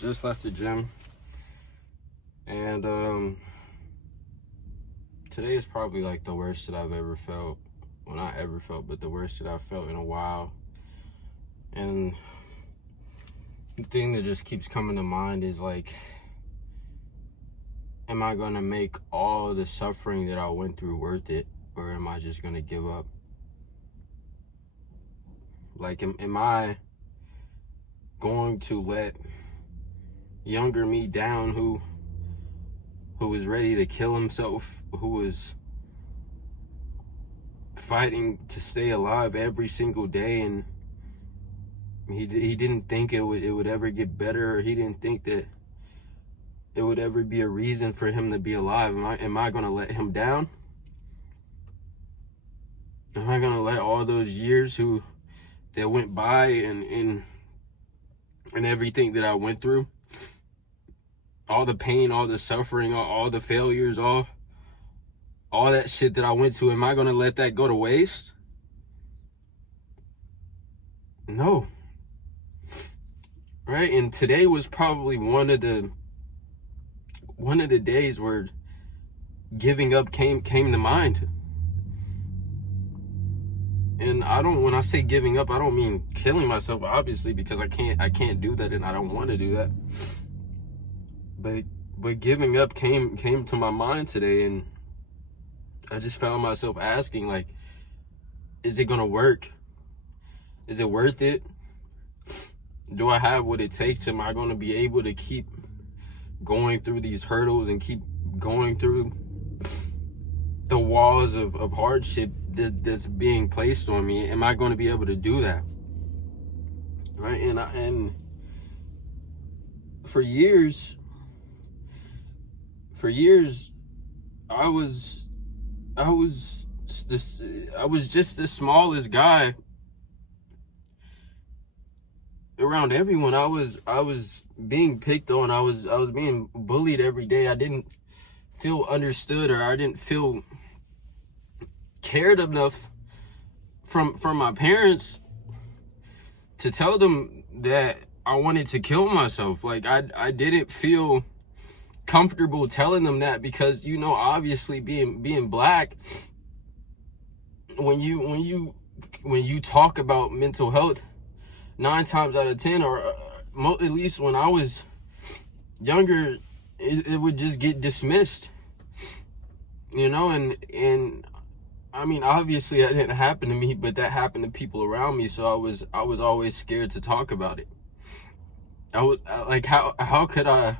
Just left the gym, and today is probably like the worst that I've ever felt. Well, not ever felt, but the worst that I've felt in a while. And the thing that just keeps coming to mind is like, am I gonna make all the suffering that I went through worth it, or am I just gonna give up? Like, am I going to let younger me down, who was ready to kill himself, who was fighting to stay alive every single day, and he didn't think it would ever get better, or he didn't think that it would ever be a reason for him to be alive? Am I gonna let him down? Am I gonna let all those years that went by and everything that I went through, all the pain, all the suffering, all the failures, all that shit that I went to, am I gonna let that go to waste? No. Right? And today was probably one of the days where giving up came to mind. And when I say giving up, I don't mean killing myself, obviously, because I can't do that, and I don't want to do that. But giving up came to my mind today, and I just found myself asking, like, is it gonna work? Is it worth it? Do I have what it takes? Am I gonna be able to keep going through these hurdles and keep going through the walls of hardship that's being placed on me? Am I going to be able to do that? Right? And for years I was just the smallest guy around everyone. I was being picked on. I was being bullied every day. I didn't feel understood, or I didn't feel cared enough from my parents to tell them that I wanted to kill myself. Like, I didn't feel comfortable telling them that, because, you know, obviously being black, when you talk about mental health, 9 times out of 10, or at least when I was younger, it would just get dismissed, you know. And I mean, obviously that didn't happen to me, but that happened to people around me, so I was always scared to talk about it. I was like, how could I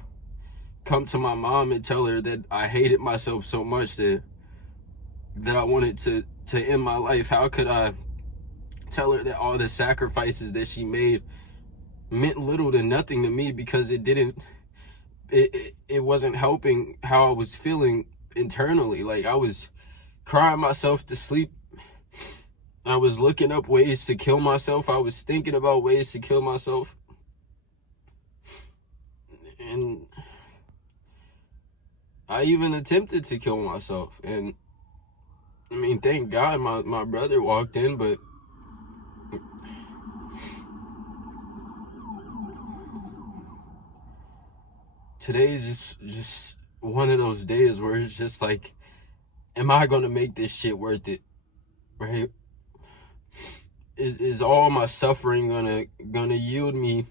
come to my mom and tell her that I hated myself so much that I wanted to end my life? How could I tell her that all the sacrifices that she made meant little to nothing to me, because it wasn't helping how I was feeling internally? Like, I was crying myself to sleep. I was looking up ways to kill myself. I was thinking about ways to kill myself. And I even attempted to kill myself. And I mean, thank God my brother walked in, but today is just one of those days where it's just like, am I gonna make this shit worth it? Right? Is all my suffering gonna yield me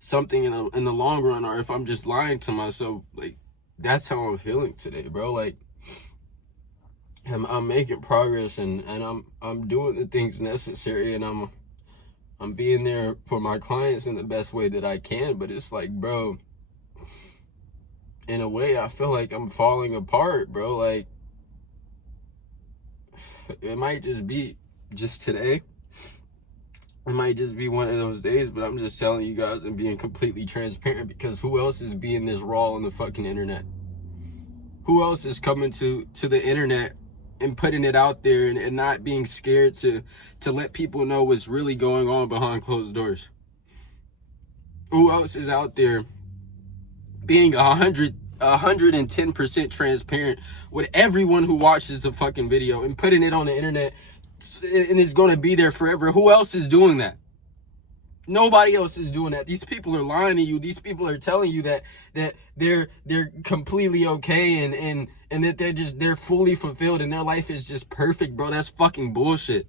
something in the long run, or if I'm just lying to myself? Like, that's how I'm feeling today, bro. Like, I'm making progress, and I'm doing the things necessary, and I'm being there for my clients in the best way that I can. But it's like, bro, in a way, I feel like I'm falling apart, bro. Like, it might just be just today. It might just be one of those days, but I'm just telling you guys and being completely transparent, because who else is being this raw on the fucking internet? Who else is coming to the internet and putting it out there, and not being scared to let people know what's really going on behind closed doors? Who else is out there being 110% transparent with everyone who watches a fucking video and putting it on the internet, and it's going to be there forever? Who else is doing that? Nobody else is doing that. These people are lying to you. These people are telling you that they're completely okay and that they're fully fulfilled and their life is just perfect, bro. That's fucking bullshit.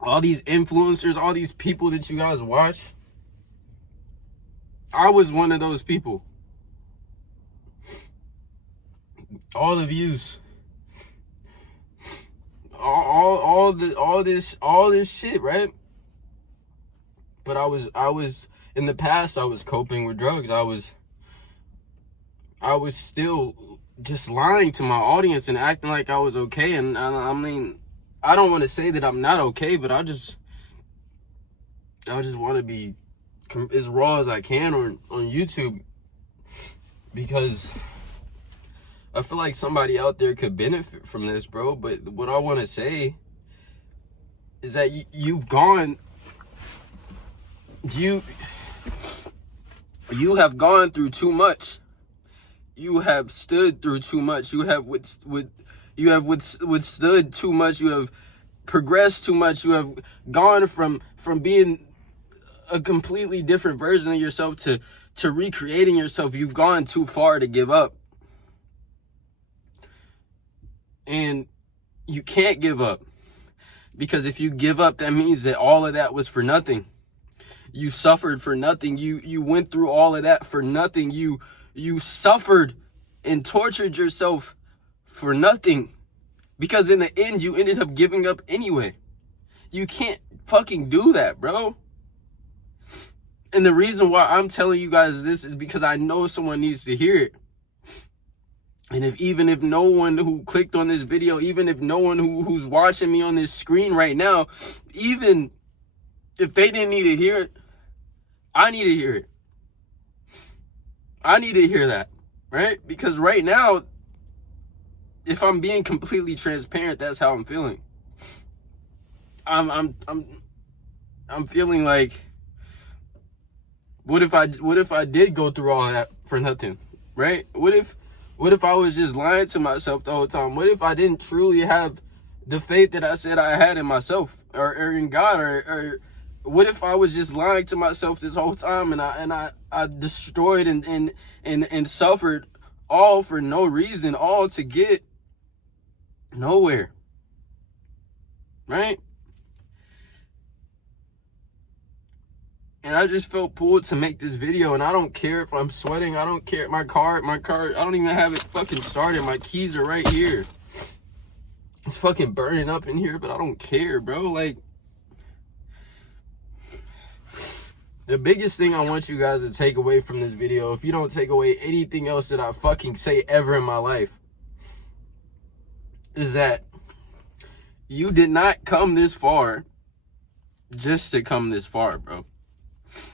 All these influencers, all these people that you guys watch, I was one of those people. All the views, all this shit, right? But I was in the past, I was coping with drugs. I was still just lying to my audience and acting like I was okay. And I mean, I don't want to say that I'm not okay, but I just want to be as raw as I can on YouTube, because I feel like somebody out there could benefit from this, bro. But what I want to say is that you've gone, you have gone through too much. You have stood through too much. You have withstood too much. You have progressed too much. You have gone from being a completely different version of yourself to recreating yourself. You've gone too far to give up. And you can't give up, because if you give up, that means that all of that was for nothing. You suffered for nothing. You went through all of that for nothing. You suffered and tortured yourself for nothing, because in the end you ended up giving up anyway. You can't fucking do that, bro. And the reason why I'm telling you guys this is because I know someone needs to hear it. And even if no one who clicked on this video, even if no one who's watching me on this screen right now, even if they didn't need to hear it, I need to hear it. I need to hear that, right? Because right now, if I'm being completely transparent, that's how I'm feeling. I'm feeling like, what if I did go through all that for nothing, right? What if I was just lying to myself the whole time? What if I didn't truly have the faith that I said I had in myself or in God? Or what if I was just lying to myself this whole time and I destroyed and suffered all for no reason, all to get nowhere, right? And I just felt pulled to make this video, and I don't care if I'm sweating. I don't care. My car, I don't even have it fucking started. My keys are right here. It's fucking burning up in here, but I don't care, bro. Like, the biggest thing I want you guys to take away from this video, if you don't take away anything else that I fucking say ever in my life, is that you did not come this far just to come this far, bro.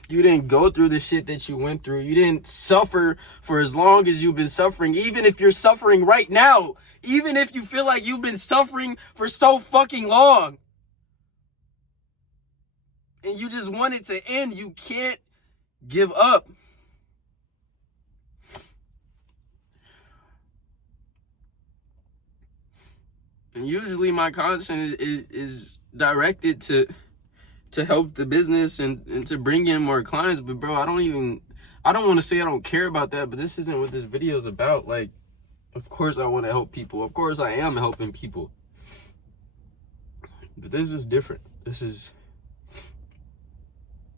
You didn't go through the shit that you went through. You didn't suffer for as long as you've been suffering. Even if you're suffering right now, even if you feel like you've been suffering for so fucking long and you just want it to end, you can't give up. And usually my content is directed to help the business and to bring in more clients. But bro, I don't want to say I don't care about that, but this isn't what this video is about. Like, of course I want to help people. Of course I am helping people. But this is different. This is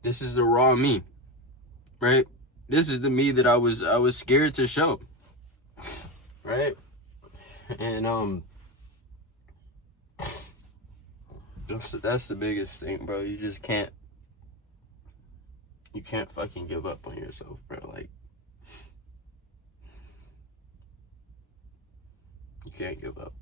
the raw me, right? This is the me that I was scared to show, right? And that's the biggest thing, bro. You just can't fucking give up on yourself, bro. Like, you can't give up.